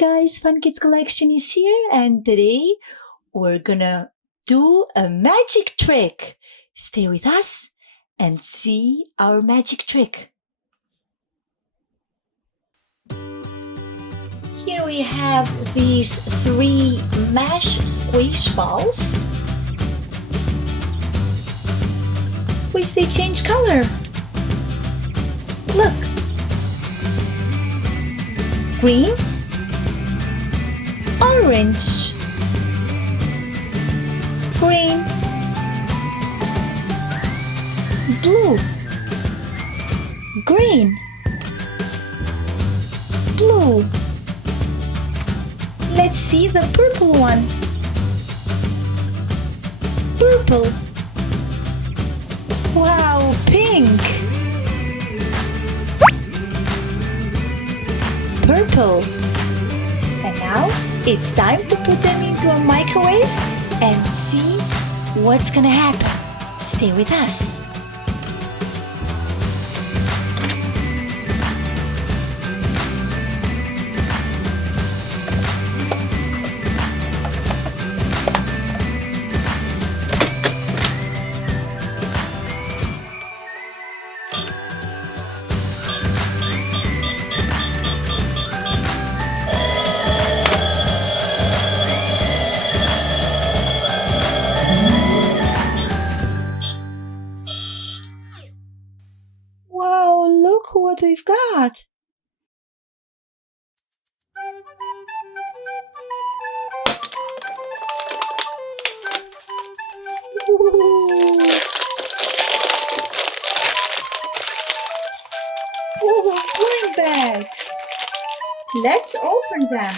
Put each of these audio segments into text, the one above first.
guys, Fun Kids Collection is here, and today we're gonna do a magic trick. Stay with us and see our magic trick. Here we have these 3 mesh squish balls, which they change color. Look, green, orange, green, blue, green, blue. Let's see the purple one. Purple. Wow, pink. Purple. And now it's time to put them into a microwave and see what's gonna happen. Stay with us. Wow, look what we've got. Ooh, coin bags. Let's open them.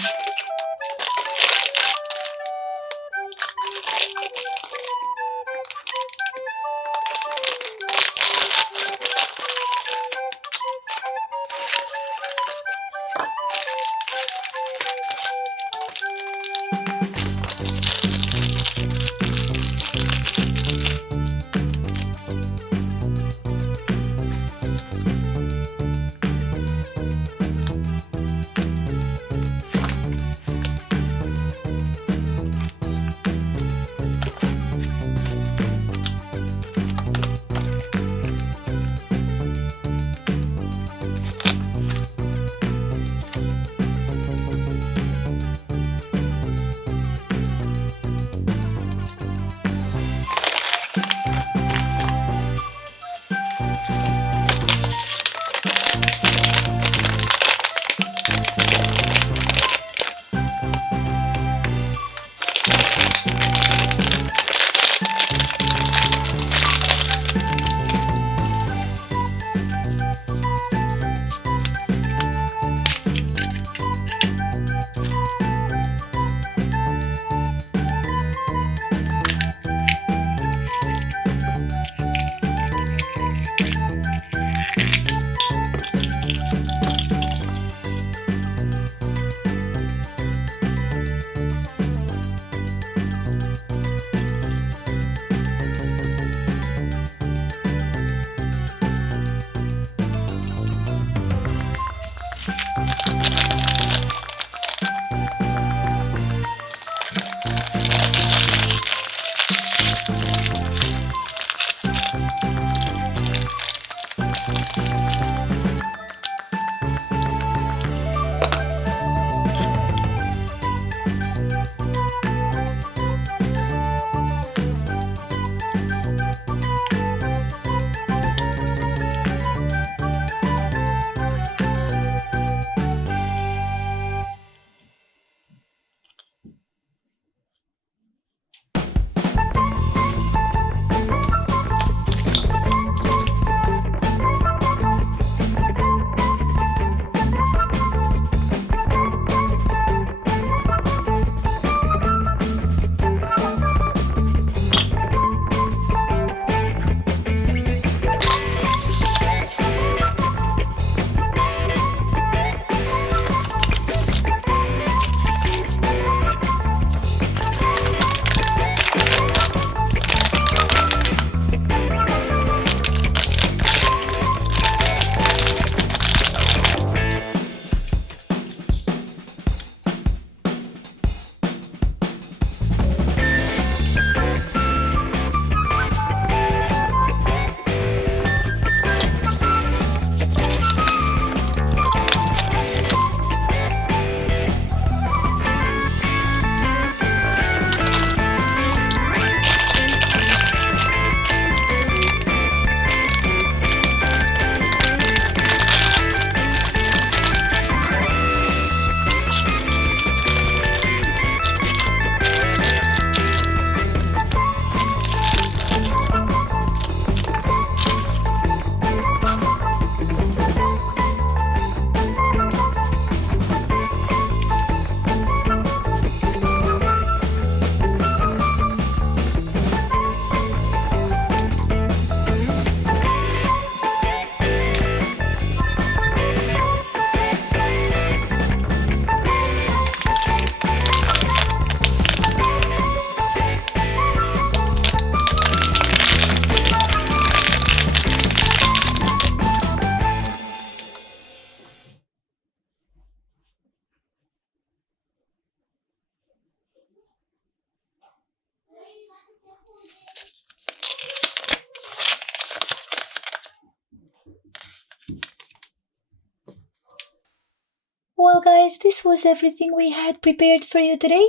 guys, this was everything we had prepared for you today.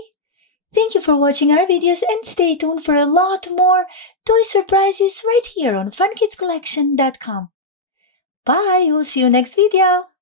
Thank you for watching our videos and stay tuned for a lot more toy surprises right here on funkidscollection.com. Bye, we'll see you next video.